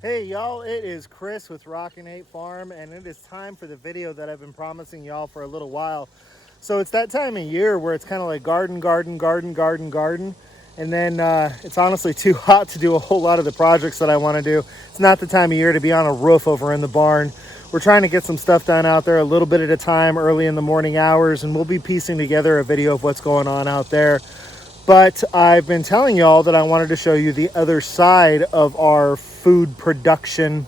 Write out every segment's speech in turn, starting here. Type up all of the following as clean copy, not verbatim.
Hey y'all, it is Chris with Rockin Farm, and it is time for the video that I've been promising y'all for a little while. So it's that time of year where it's kind of like garden, and then it's honestly too hot to do a whole lot of the projects that I want to do. It's not the time of year to be on a roof over in the barn. We're trying to get some stuff done out there a little bit at a time early in the morning hours, and we'll be piecing together a video of what's going on out there. But I've been telling y'all that I wanted to show you the other side of our food production,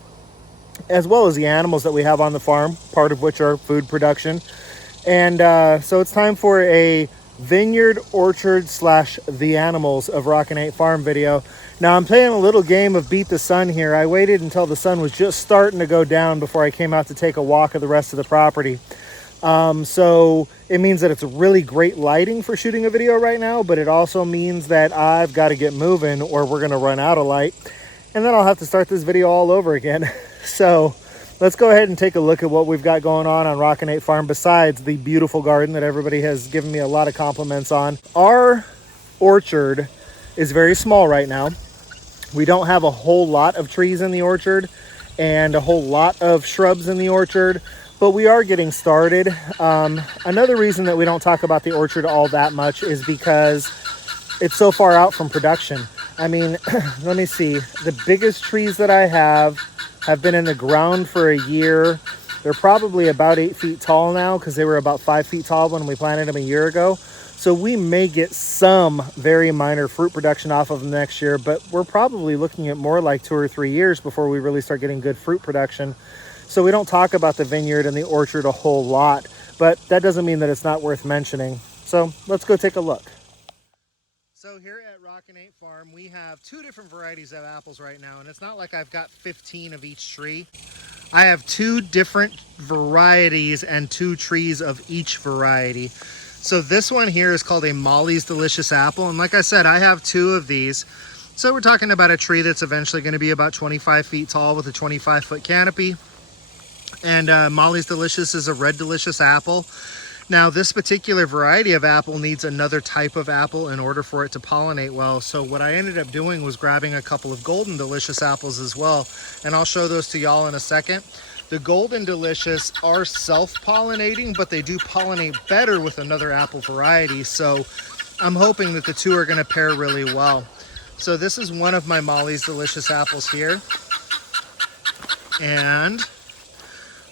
as well as the animals that we have on the farm, part of which are food production. And so it's time for a vineyard, orchard slash the animals of Rockin' 8 Farm video. Now I'm playing a little game of beat the sun here. I waited until the sun was just starting to go down before I came out to take a walk of the rest of the property. So it means that it's really great lighting for shooting a video right now, but it also means that I've got to get moving or we're going to run out of light. And then I'll have to start this video all over again. So let's go ahead and take a look at what we've got going on Rockin' 8 Farm besides the beautiful garden that everybody has given me a lot of compliments on. Our orchard is very small right now. We don't have a whole lot of trees in the orchard and a whole lot of shrubs in the orchard, but we are getting started. Another reason that we don't talk about the orchard all that much is because it's so far out from production. I mean, let me see. The biggest trees that I have been in the ground for a year. They're probably about 8 feet tall now because they were about 5 feet tall when we planted them a year ago. So we may get some very minor fruit production off of them next year, but we're probably looking at more like 2 or 3 years before we really start getting good fruit production. So we don't talk about the vineyard and the orchard a whole lot, but that doesn't mean that it's not worth mentioning. So let's go take a look. So here at Rockin' 8 Farm, we have 2 different varieties of apples right now, and it's not like I've got 15 of each tree. I have 2 different varieties and 2 trees of each variety. So this one here is called a Molly's Delicious Apple, and like I said, I have 2 of these. So we're talking about a tree that's eventually going to be about 25 feet tall with a 25-foot canopy. And Molly's Delicious is a red delicious apple. Now this particular variety of apple needs another type of apple in order for it to pollinate well. So what I ended up doing was grabbing a couple of Golden Delicious apples as well. And I'll show those to y'all in a second. The Golden Delicious are self-pollinating, but they do pollinate better with another apple variety. So I'm hoping that the 2 are going to pair really well. So this is one of my Molly's Delicious apples here. And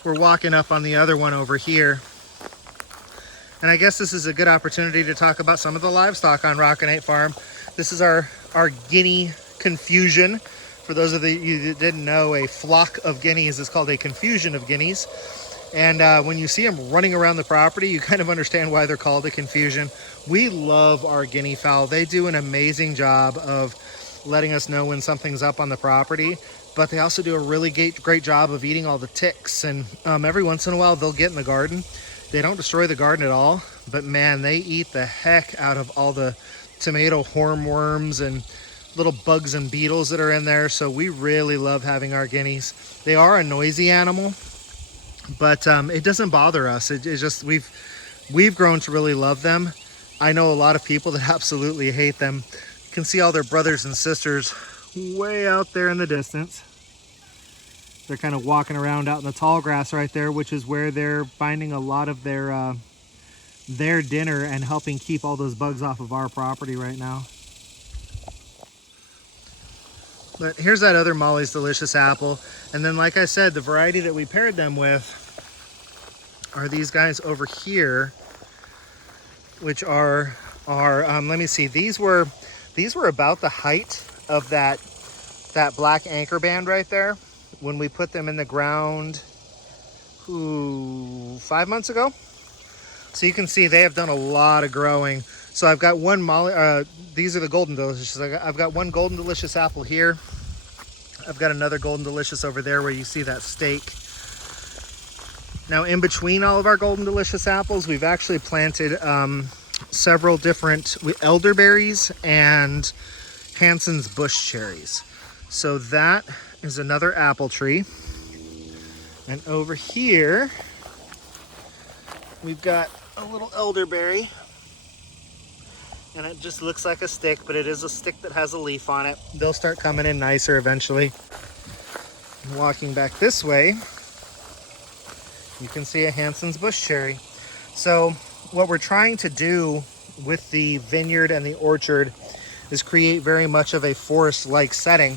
we're walking up on the other one over here. And I guess this is a good opportunity to talk about some of the livestock on Rockin' 8 Farm. This is our guinea confusion. For those of you that didn't know, a flock of guineas is called a confusion of guineas. And when you see them running around the property, you kind of understand why they're called a confusion. We love our guinea fowl. They do an amazing job of letting us know when something's up on the property, but they also do a really great job of eating all the ticks. And every once in a while, they'll get in the garden. They don't destroy the garden at all, but man, they eat the heck out of all the tomato hornworms and little bugs and beetles that are in there. So we really love having our guineas. They are a noisy animal, but it doesn't bother us. It's just we've grown to really love them. I know a lot of people that absolutely hate them. You can see all their brothers and sisters way out there in the distance. They're kind of walking around out in the tall grass right there, which is where they're finding a lot of their dinner and helping keep all those bugs off of our property right now. But here's that other Molly's Delicious apple. And then, like I said, the variety that we paired them with are these guys over here, which are let me see, these were about the height of that black anchor band right there when we put them in the ground 5 months ago. So you can see they have done a lot of growing. So I've got one these are the Golden Delicious. I've got one Golden Delicious apple here. I've got another Golden Delicious over there where you see that stake. Now in between all of our Golden Delicious apples, we've actually planted several different elderberries and Hansen's bush cherries. So that is another apple tree. And over here, we've got a little elderberry. And it just looks like a stick, but it is a stick that has a leaf on it. They'll start coming in nicer eventually. Walking back this way, you can see a Hansen's bush cherry. So what we're trying to do with the vineyard and the orchard is create very much of a forest-like setting.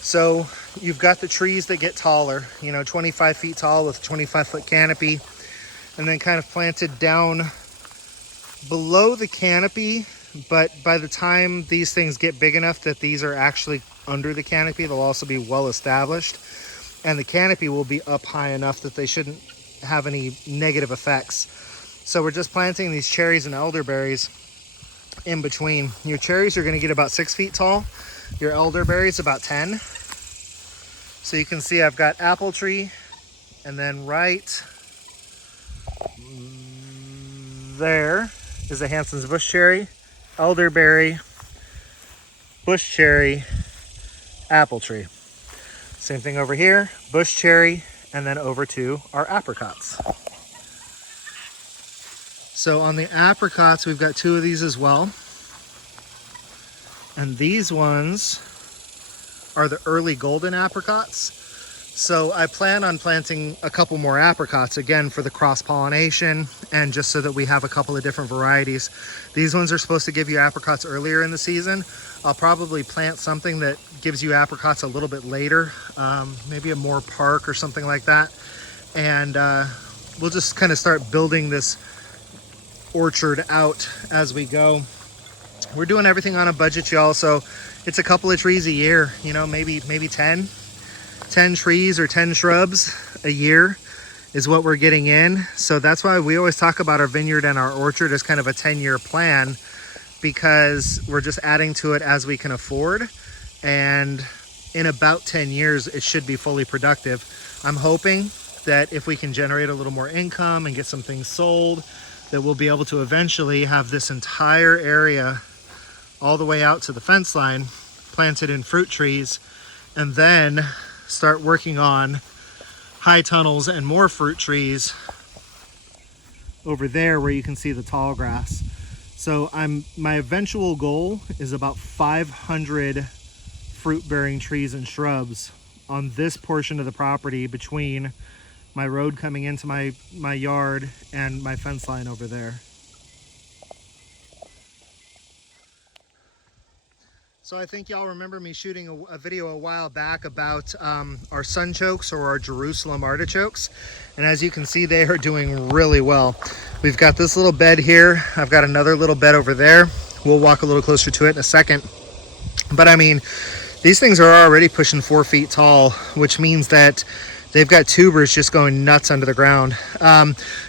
So you've got the trees that get taller, 25 feet tall with a 25-foot canopy, and then kind of planted down below the canopy. But by the time these things get big enough that these are actually under the canopy, they'll also be well established, and the canopy will be up high enough that they shouldn't have any negative effects. So we're just planting these cherries and elderberries in between. Your cherries are going to get about 6 feet tall. Your elderberries about 10. So you can see I've got apple tree, and then right there is a Hansen's bush cherry, elderberry, bush cherry, apple tree. Same thing over here, bush cherry, and then over to our apricots. So on the apricots, we've got 2 of these as well. And these ones are the early golden apricots. So I plan on planting a couple more apricots, again, for the cross-pollination and just so that we have a couple of different varieties. These ones are supposed to give you apricots earlier in the season. I'll probably plant something that gives you apricots a little bit later, maybe a more park or something like that. And we'll just kind of start building this orchard out as we go. We're doing everything on a budget, y'all, so it's a couple of trees a year, maybe 10 trees or 10 shrubs a year is what we're getting in. So that's why we always talk about our vineyard and our orchard as kind of a 10-year plan, because we're just adding to it as we can afford, and in about 10 years it should be fully productive. I'm hoping that if we can generate a little more income and get some things sold, that we'll be able to eventually have this entire area all the way out to the fence line planted in fruit trees, and then start working on high tunnels and more fruit trees over there where you can see the tall grass. So my eventual goal is about 500 fruit-bearing trees and shrubs on this portion of the property between my road coming into my yard and my fence line over there. So I think y'all remember me shooting a video a while back about our sunchokes, or our Jerusalem artichokes. And as you can see, they are doing really well. We've got this little bed here. I've got another little bed over there. We'll walk a little closer to it in a second. But I mean, these things are already pushing 4 feet tall, which means that they've got tubers just going nuts under the ground.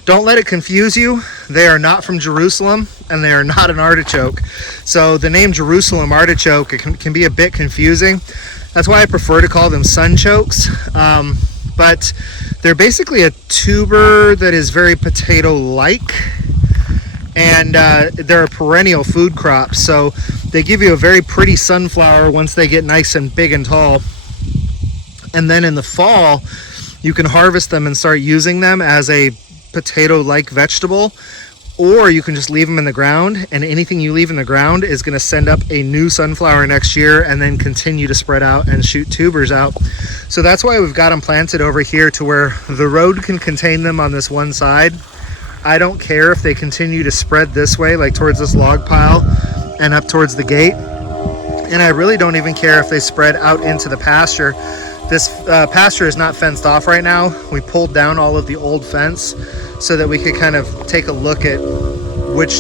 Don't let it confuse you. They are not from Jerusalem, and they are not an artichoke. So the name Jerusalem artichoke can be a bit confusing. That's why I prefer to call them sunchokes. But they're basically a tuber that is very potato-like, and they're a perennial food crop. So they give you a very pretty sunflower once they get nice and big and tall. And then in the fall, you can harvest them and start using them as a potato-like vegetable, or you can just leave them in the ground, and anything you leave in the ground is going to send up a new sunflower next year and then continue to spread out and shoot tubers out. So that's why we've got them planted over here to where the road can contain them on this one side. I don't care if they continue to spread this way, like towards this log pile and up towards the gate. And I really don't even care if they spread out into the pasture. This pasture is not fenced off right now. We pulled down all of the old fence so that we could kind of take a look at which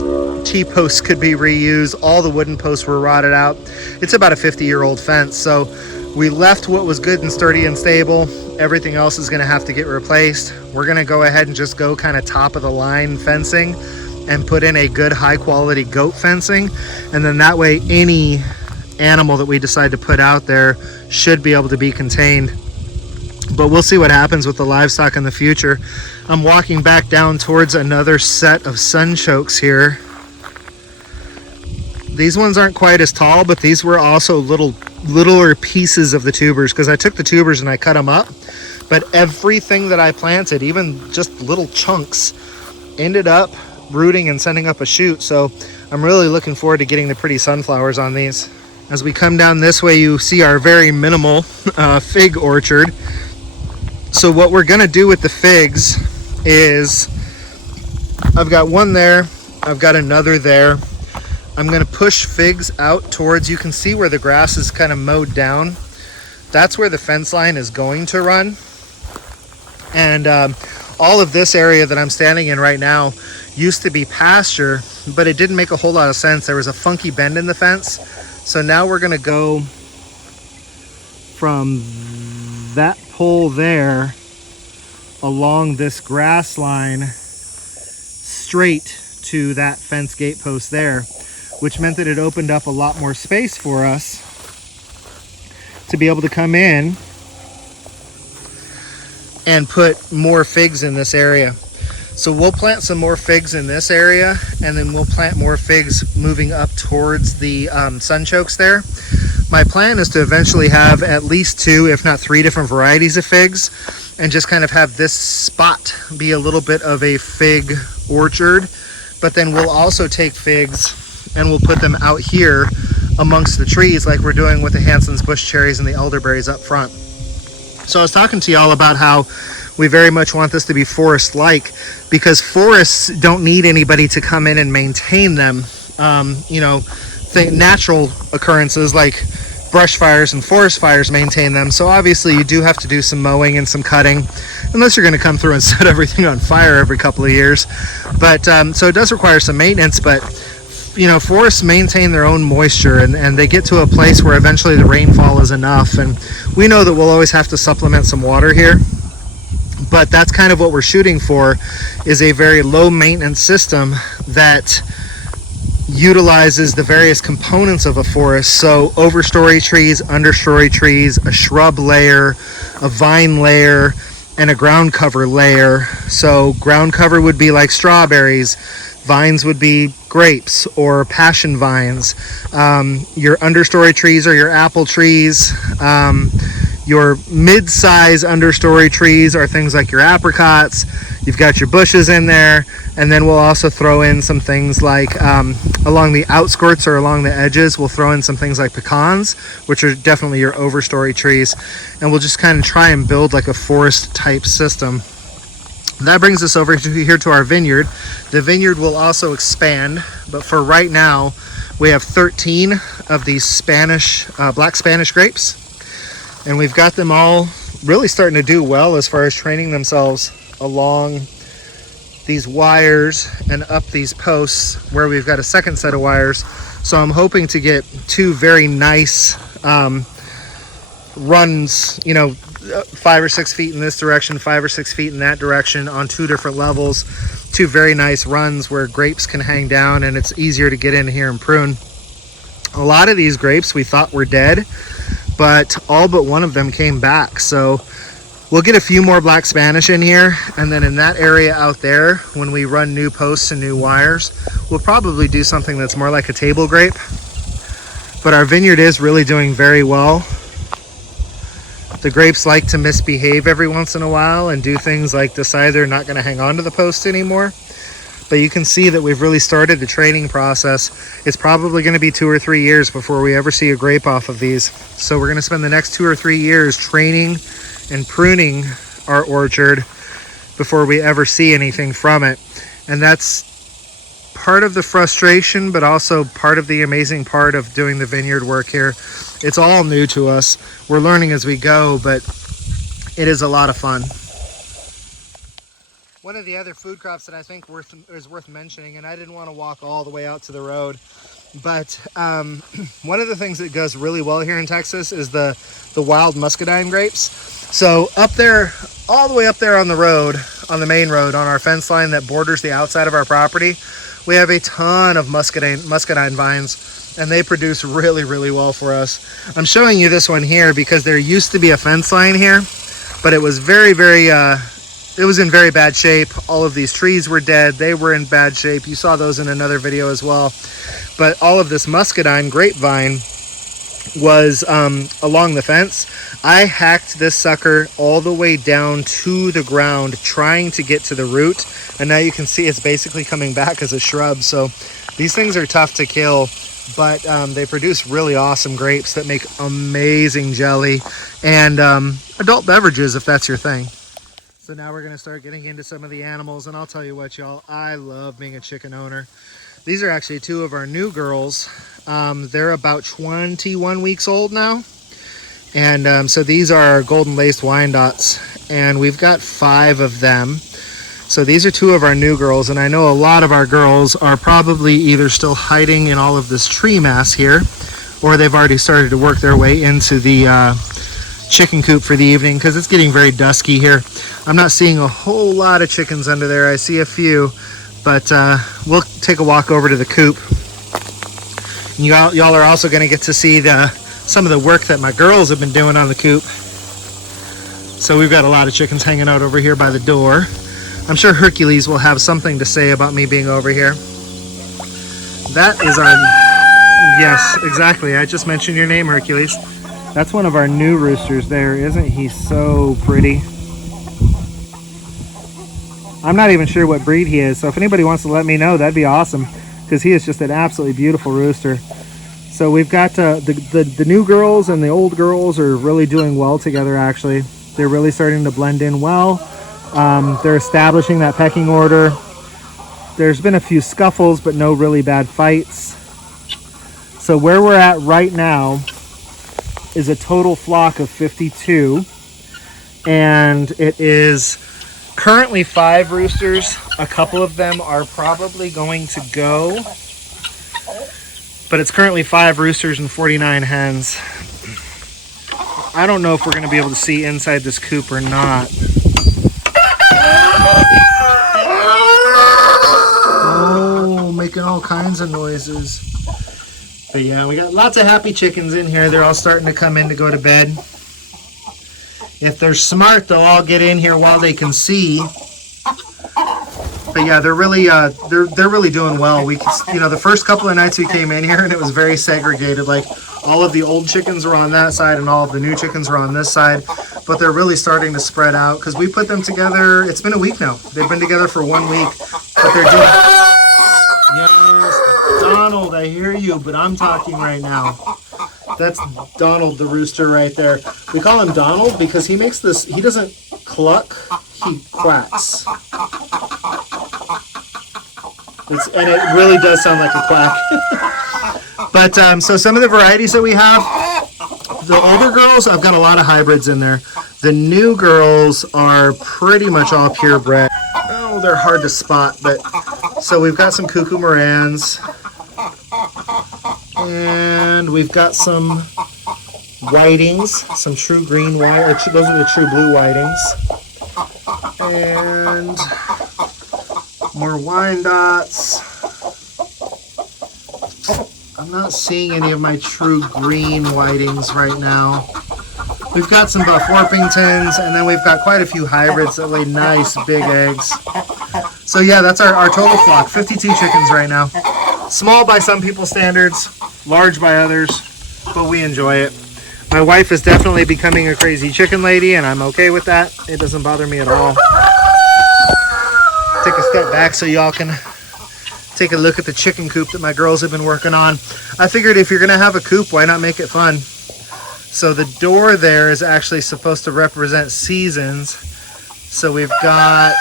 T-posts could be reused. All the wooden posts were rotted out. It's about a 50-year-old fence. So we left what was good and sturdy and stable. Everything else is going to have to get replaced. We're going to go ahead and just go kind of top of the line fencing and put in a good high quality goat fencing. And then that way any animal that we decide to put out there should be able to be contained. But we'll see what happens with the livestock in the future. I'm walking back down towards another set of sunchokes here. These ones aren't quite as tall, but these were also littler pieces of the tubers, because I took the tubers and I cut them up. But everything that I planted, even just little chunks, ended up rooting and sending up a shoot. So I'm really looking forward to getting the pretty sunflowers on these. As we come down this way, you see our very minimal fig orchard. So what we're gonna do with the figs is, I've got one there, I've got another there. I'm gonna push figs out towards, you can see where the grass is kind of mowed down. That's where the fence line is going to run. And all of this area that I'm standing in right now used to be pasture, but it didn't make a whole lot of sense. There was a funky bend in the fence. So now we're gonna go from that pole there along this grass line straight to that fence gate post there, which meant that it opened up a lot more space for us to be able to come in and put more figs in this area. So we'll plant some more figs in this area, and then we'll plant more figs moving up towards the sunchokes there. My plan is to eventually have at least 2, if not 3 different varieties of figs, and just kind of have this spot be a little bit of a fig orchard. But then we'll also take figs and we'll put them out here amongst the trees like we're doing with the Hansen's bush cherries and the elderberries up front. So I was talking to y'all about how we very much want this to be forest-like, because forests don't need anybody to come in and maintain them. Natural occurrences like brush fires and forest fires maintain them. So obviously you do have to do some mowing and some cutting, unless you're going to come through and set everything on fire every couple of years. But so it does require some maintenance, but forests maintain their own moisture, and they get to a place where eventually the rainfall is enough. And we know that we'll always have to supplement some water here, but that's kind of what we're shooting for, is a very low maintenance system that utilizes the various components of a forest. So overstory trees, understory trees, a shrub layer, a vine layer, and a ground cover layer. So ground cover would be like strawberries, vines would be grapes or passion vines. Your understory trees are your apple trees. Your mid-size understory trees are things like your apricots. You've got your bushes in there, and then we'll also throw in some things like along the outskirts or along the edges, we'll throw in some things like pecans, which are definitely your overstory trees, and we'll just kind of try and build like a forest type system. That brings us over here to our vineyard. The vineyard will also expand, but for right now we have 13 of these black Spanish grapes, and we've got them all really starting to do well as far as training themselves along these wires and up these posts where we've got a second set of wires. So I'm hoping to get 2 very nice runs, 5 or 6 feet in this direction, 5 or 6 feet in that direction on 2 different levels. 2 very nice runs where grapes can hang down and it's easier to get in here and prune. A lot of these grapes we thought were dead, but all but one of them came back. So we'll get a few more black Spanish in here, and then in that area out there, when we run new posts and new wires, we'll probably do something that's more like a table grape. But our vineyard is really doing very well. The grapes like to misbehave every once in a while and do things like decide they're not going to hang on to the post anymore. But you can see that we've really started the training process. It's probably going to be 2 or 3 years before we ever see a grape off of these. So we're going to spend the next 2 or 3 years training and pruning our orchard before we ever see anything from it. And that's part of the frustration, but also part of the amazing part of doing the vineyard work here. It's all new to us. We're learning as we go, but it is a lot of fun. One of the other food crops that I think is worth mentioning, and I didn't want to walk all the way out to the road, but one of the things that goes really well here in Texas is the wild Muscadine grapes. So up there, all the way up there on the road, on the main road, on our fence line that borders the outside of our property, we have a ton of muscadine vines, and they produce really, really well for us. I'm showing you this one here because there used to be a fence line here, but it was very, it was in very bad shape. All of these trees were dead. They were in bad shape. You saw those in another video as well. But all of this muscadine grapevine was along the fence. I hacked this sucker all the way down to the ground trying to get to the root, and now you can see it's basically coming back as a shrub. So these things are tough to kill, but they produce really awesome grapes that make amazing jelly and adult beverages if that's your thing. So now we're going to start getting into some of the animals, and I'll tell you what, y'all, I love being a chicken owner. These are actually two of our new girls. They're about 21 weeks old now. And so these are golden laced Wyandottes, and we've got 5 of them. So these are two of our new girls, and I know a lot of our girls are probably either still hiding in all of this tree mass here, or they've already started to work their way into the chicken coop for the evening, because it's getting very dusky here. I'm not seeing a whole lot of chickens under there. I see a few, but we'll take a walk over to the coop. And y'all are also going to get to see some of the work that my girls have been doing on the coop. So we've got a lot of chickens hanging out over here by the door. I'm sure Hercules will have something to say about me being over here. That is our... Yes, exactly. I just mentioned your name, Hercules. That's one of our new roosters there. Isn't he so pretty? I'm not even sure what breed he is, so if anybody wants to let me know, that'd be awesome, because he is just an absolutely beautiful rooster. So we've got the new girls and the old girls are really doing well together, actually. They're really starting to blend in well. They're establishing that pecking order. There's been a few scuffles, but no really bad fights. So where we're at right now is a total flock of 52, and it is currently 5 roosters. A couple of them are probably going to go, but it's currently 5 roosters and 49 hens. I don't know if we're going to be able to see inside this coop or not. Oh, making all kinds of noises. But yeah, we got lots of happy chickens in here. They're all starting to come in to go to bed. If they're smart, they'll all get in here while they can see. But yeah, they're really doing well. We, the first couple of nights we came in here and it was very segregated. Like all of the old chickens were on that side and all of the new chickens were on this side. But they're really starting to spread out because we put them together. It's been a week now. They've been together for 1 week, but they're doing. Yes, Donald, I hear you, but I'm talking right now. That's Donald the rooster right there. We call him Donald because he makes this, he doesn't cluck, he quacks. And it really does sound like a quack. But so some of the varieties that we have, the older girls, I've got a lot of hybrids in there. The new girls are pretty much all purebred. Oh, they're hard to spot, but so we've got some Cuckoo Morans, and we've got some whitings, some true green white, those are the true blue whitings, and more Wyandottes. I'm not seeing any of my true green whitings right now. We've got some Buff Orpingtons, and then we've got quite a few hybrids that lay nice big eggs. So yeah, that's our total flock, 52 chickens right now. Small by some people's standards, large by others, but we enjoy it. My wife is definitely becoming a crazy chicken lady, and I'm okay with that. It doesn't bother me at all. Take a step back so y'all can take a look at the chicken coop that my girls have been working on. I figured if you're gonna have a coop, why not make it fun? So the door there is actually supposed to represent seasons. So we've got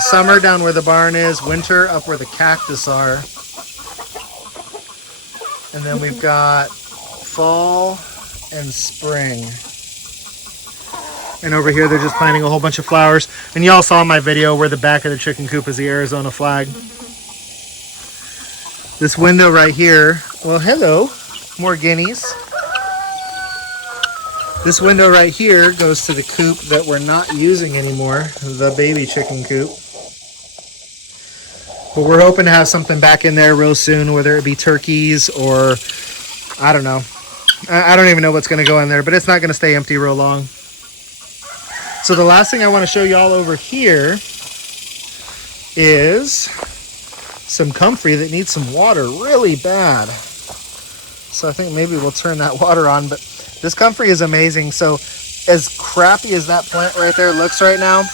summer down where the barn is, winter up where the cactus are. And then we've got fall and spring. And over here they're just planting a whole bunch of flowers. And y'all saw my video where the back of the chicken coop is the Arizona flag. This window right here, well hello, more guineas. This window right here goes to the coop that we're not using anymore, the baby chicken coop. But we're hoping to have something back in there real soon, whether it be turkeys or, I don't know. I don't even know what's going to go in there, but it's not going to stay empty real long. So the last thing I want to show y'all over here is some comfrey that needs some water really bad. So I think maybe we'll turn that water on, but this comfrey is amazing. So as crappy as that plant right there looks right now,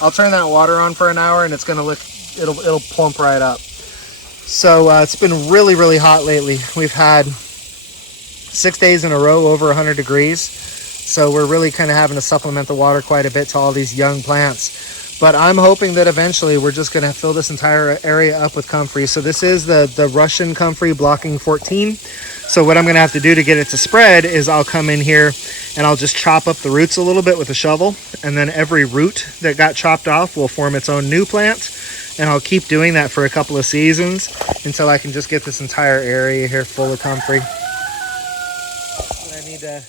I'll turn that water on for an hour and it's going to look, it'll plump right up. So it's been really, really hot lately. We've had 6 days in a row over 100 degrees. So we're really kind of having to supplement the water quite a bit to all these young plants. But I'm hoping that eventually we're just going to fill this entire area up with comfrey. So this is the Russian comfrey blocking 14. So what I'm going to have to do to get it to spread is I'll come in here and I'll just chop up the roots a little bit with a shovel. And then every root that got chopped off will form its own new plant. And I'll keep doing that for a couple of seasons until I can just get this entire area here full of comfrey. What I need to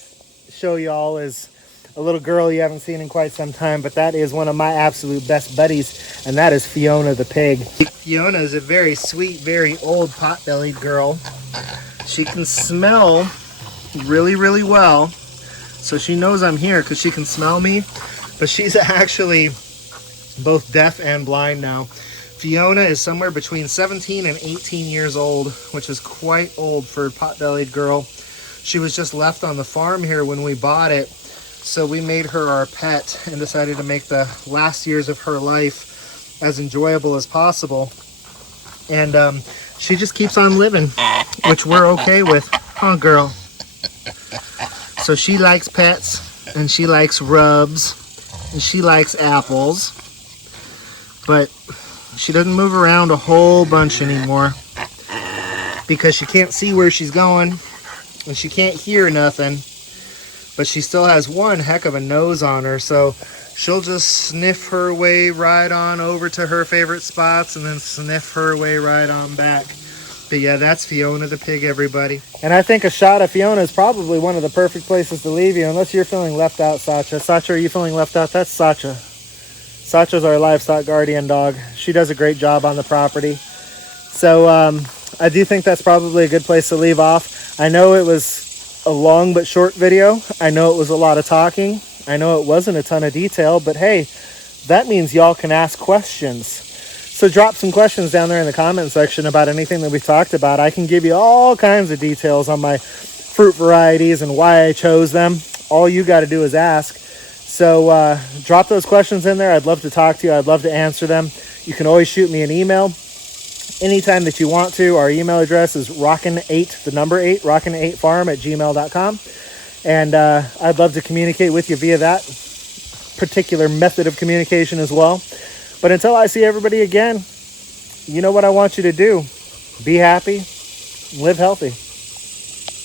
show y'all is a little girl you haven't seen in quite some time, but that is one of my absolute best buddies, and that is Fiona the pig. Fiona is a very sweet, very old pot-bellied girl. She can smell really, really well, so she knows I'm here because she can smell me, but she's actually both deaf and blind now. Fiona is somewhere between 17 and 18 years old, which is quite old for a pot-bellied girl. She was just left on the farm here when we bought it, so we made her our pet and decided to make the last years of her life as enjoyable as possible. And she just keeps on living, which we're okay with, huh, girl? So she likes pets, and she likes rubs, and she likes apples, but she doesn't move around a whole bunch anymore because she can't see where she's going and she can't hear nothing, but she still has one heck of a nose on her, so she'll just sniff her way right on over to her favorite spots and then sniff her way right on back. But yeah, that's Fiona the pig, everybody. And I think a shot of Fiona is probably one of the perfect places to leave you, unless you're feeling left out, Sacha. Sacha, are you feeling left out? That's Sacha. Sacha's our livestock guardian dog. She does a great job on the property. So I do think that's probably a good place to leave off. I know it was a long but short video. I know it was a lot of talking. I know it wasn't a ton of detail, but hey, that means y'all can ask questions. So drop some questions down there in the comment section about anything that we talked about. I can give you all kinds of details on my fruit varieties and why I chose them. All you got to do is ask. So drop those questions in there. I'd love to talk to you. I'd love to answer them. You can always shoot me an email anytime that you want to. Our email address is rockin8, the number 8, rockin8farm@gmail.com. And I'd love to communicate with you via that particular method of communication as well. But until I see everybody again, you know what I want you to do. Be happy, live healthy.